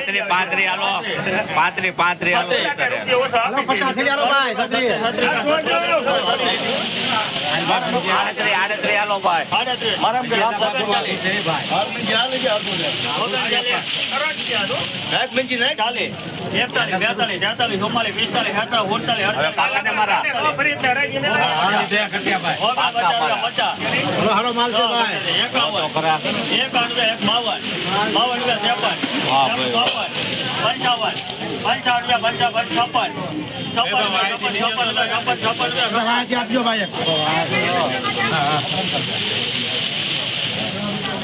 પાંત્રી પાંત્રી હાલો પાંત્રી પાંત્રી હાલો પચાસ હાલો ભાઈ છત્રી બાવન આડત્રી હાલો ભાઈ હવે પાકા ને મારા છપ્પન. છપ્પન છપ્પન છપ્પન છપ્પન વાંચી આપજો ભાઈ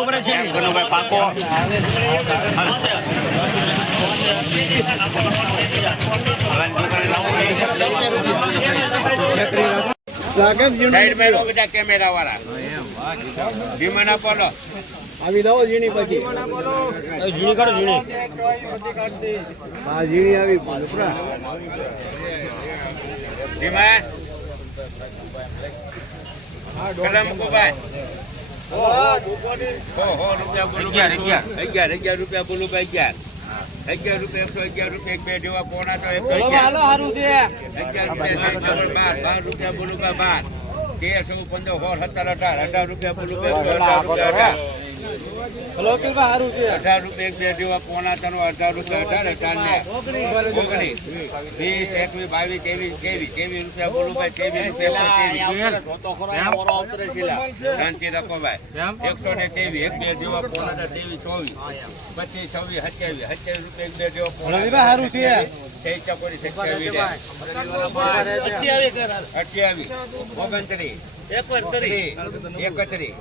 ઉપર છેલ્લી કનુભાઈ પાકો. સાઈડમાં બધા કેમેરા વાળા ધીમે ના પડો આવી લાવો ઝીણી પછી. ઝીણી કાઢો ઝીણી. હા ઝીણી આવી પૂરા. ધીમે કલમ રૂપિયા બોલું અગિયાર. અગિયાર અગિયાર રૂપિયા બોલું ભાઈ અગિયાર. અગિયાર રૂપિયા એકસો અગિયાર રૂપિયા એક બે જેવા પોણા તો એકસો અગિયાર. રૂપિયા સાઠ બાર. બાર રૂપિયા બોલું બાર. તેર ચૌદ પંદર સોળ સત્તર અઢાર. અઢાર રૂપિયા બોલું અઢાર રૂપિયા અઢાર. અઢાર રૂપિયા બે જેવા પોણા ત્રણ અઢાર રૂપિયા અઢાર અઢાર ને ઓગણીસ વીસ એકવીસ બાવીસ ત્રેવીસ ત્રેવીસ. ત્રેવીસ રૂપિયા બોલું ત્રેવીસ રૂપિયા ત્રેવીસ. શાંતિ રાખો એકસો ને ત્રેવીસ એક બે જેવા પોણા ત્રેવીસ ચોવીસ. પચીસ છવ્વીસ સત્યાવીસ. સત્યાવીસ રૂપિયા એક બે જેવા પોણા ત્રેવીસ. ચોપડી અઠ્યાવીસ. ઓગણત્રીસ. એકત્રીસ એકત્રીસ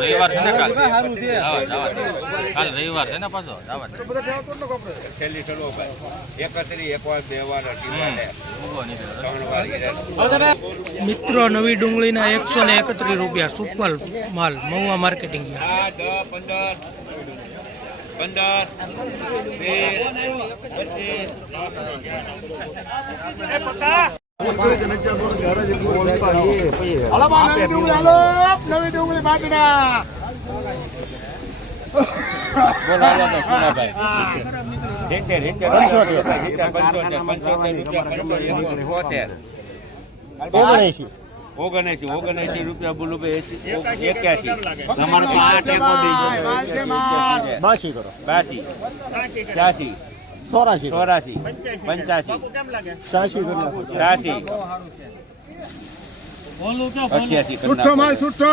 રવિવાર છે ને કાલ? કાલ રવિવાર છે ને પાછો? છેલ્લી ચલો ભાઈ એકત્રીસ એક વાર બે વાર અઢી વાર ને મૂકો નહીં તો. ત્રણ વાર હીરા. મિત્રો નવી ડુંગળીના એકસો ને એકત્રીસ રૂપિયા સુપર માલ મહુવા માર્કેટિંગ પંદર. પંદર વીસ પચીસ. નવી ડુંગળી સિત્તેર પંચોતેર પંચોતેર રૂપિયા બોલું ભાઈ એક્યાસી તમારે તો આઠ એકો બાસી કરો. બાસી. ત્યાસી. ચોરાશી. ચોરાસી પંચ્યાસી છ્યાસી ત્યાસી અઠ્યાસી છૂટો માલ છૂટો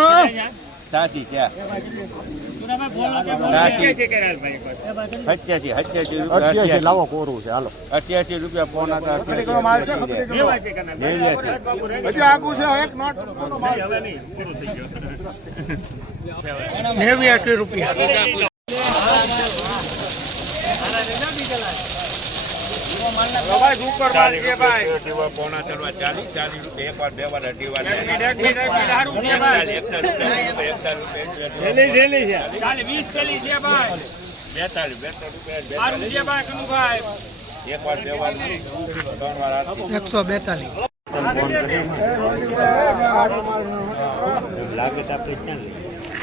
લાવો કોરું છે હાલો. અઠ્યાસી રૂપિયા પોણા નેવ્યાસી રૂપિયા જેવા પોણા ચડવા ચાલીસ ચાલીસ રૂપિયા એક વાર બે વાર અઢી વાર એકતાલીસ, એકતાલીસ રૂપિયા, બેતાલીસ બેતાલીસ રૂપિયા બેતાલીસ. એક વાર બે વાર ત્રણ વાર આરતી. એકસો બેતાલીસ કેમ અમારો વહી ગયો,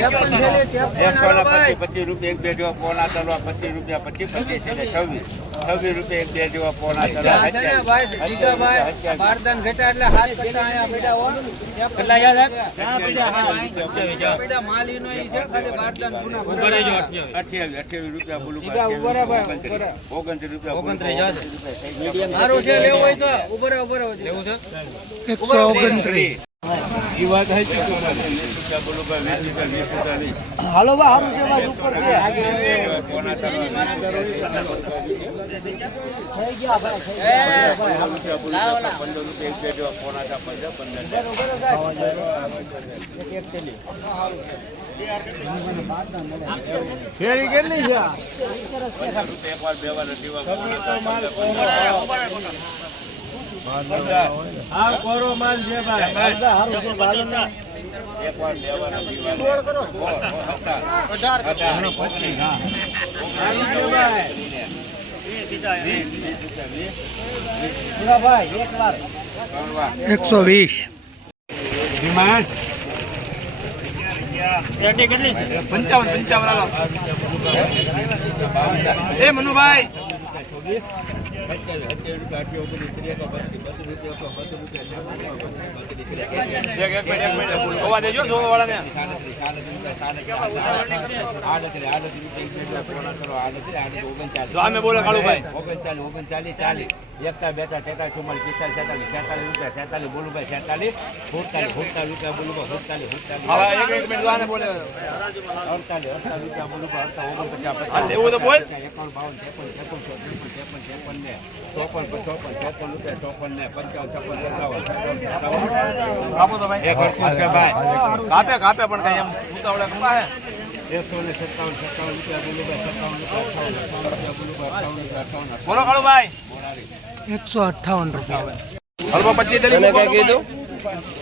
પચીસ પચીસ રૂપિયા એક બે જેવા પોણા તલવા પચીસ રૂપિયા પચીસ પચીસ એટલે છવ્વીસ. છવ્વીસ રૂપિયા એક બે જેવા પોણા રહે. ઓગણત્રીસ રૂપિયા ઓગણત્રીસ જશે. રૂપિયા. મારું છે લેવું હોય તો ઊભો રહે ઊભો રહે લેવું છે? એકસો ઓગણત્રીસ. ઈ વાત હે તમારી. બોલો ભાઈ, વેચી. હાલો બા હારું છે ભાઈ ઉપર છે થઈ ગયા ભાઈ. લાવો, લાવો. પંદર રૂપિયા એક બે જેવા પોણા હતા, પંદર, પંદર. ફેરી કેટલી છે હા કોરો માલ છે ભાઈ સારું છે ભાલો ને એક વાર, બે વાર, અઢી વાર. સોળ, સત્તર. અઢાર અઢાર, પચીસ, હા. સારું છે ભાઈ એકસો વીસ વીસ પંચાવન પંચાવન એ મનુભાઈ ઓગણચાલીસ. ચાલીસ. એકતા બેતા તેતાલીસ ચુમ્માલીસ પિસ્તાલીસ છેતાલીસ છેતાલીસ રૂપિયા બોલું ભાઈ છેતાલીસ. સુડતાલીસ સુડતાલીસ રૂપિયા બોલું ભાઈ સુડતાલીસ. સુડતાલીસ અડતાલીસ અડતાલીસ રૂપિયા બોલું અડતા ઓગણપચાસ એકાવન બાવન ત્રેપન ત્રેપન ચોપન ત્રેપન ત્રેપન ને ચોપન ચોપન ચોપન સત્તાવન ભાઈ એકસો ને રૂપિયા અઠાવન અઠાવન ભાઈ અઠાવન અઠાવન એકસો અઠ્ઠાવન રૂપિયા પચાસ કીધું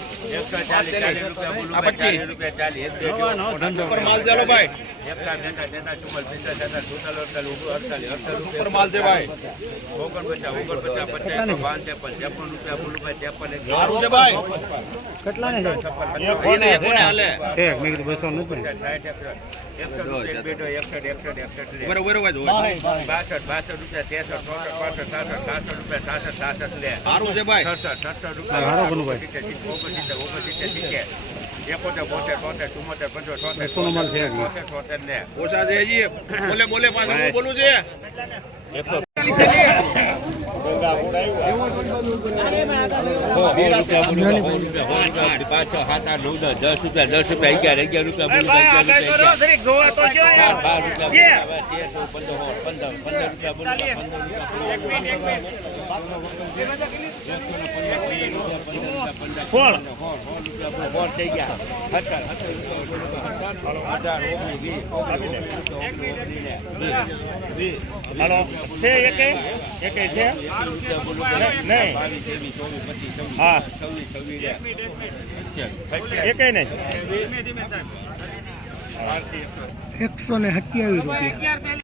બસો એકસઠ બાસઠ બાસઠ રૂપિયા તેસઠ ચોસઠ પાસઠ સાસઠ સાસઠ રૂપિયા સાસઠ સાસઠ લે સારું છે ભાઈ સડસઠ સડસઠ હારો ગણુભાઈ. રૂપિયા ઓગણસિત્તેર સિત્તેર એકોતેર બોતેર તોતેર ચુમ્મોતેર પંચોતેર છોતેર છોતેર ને. ઓછા છે બોલે બોલે બોલે હું બોલું છે આઠ નવ દસ રૂપિયા દસ રૂપિયા અગિયાર અગિયાર રૂપિયા બોલું બાર રૂપિયા બોલું તેર ચૌદ પંદર પંદર પંદર રૂપિયા બોલું પંદર રૂપિયા હાલો છે એકે એકે. બાવીસ ત્રેવીસ ચોવીસ પચીસ છવ્વીસ હા. છવ્વીસ છવ્વીસ એકે નહીં. એકસો ને સત્યાવીસ રૂપિયા.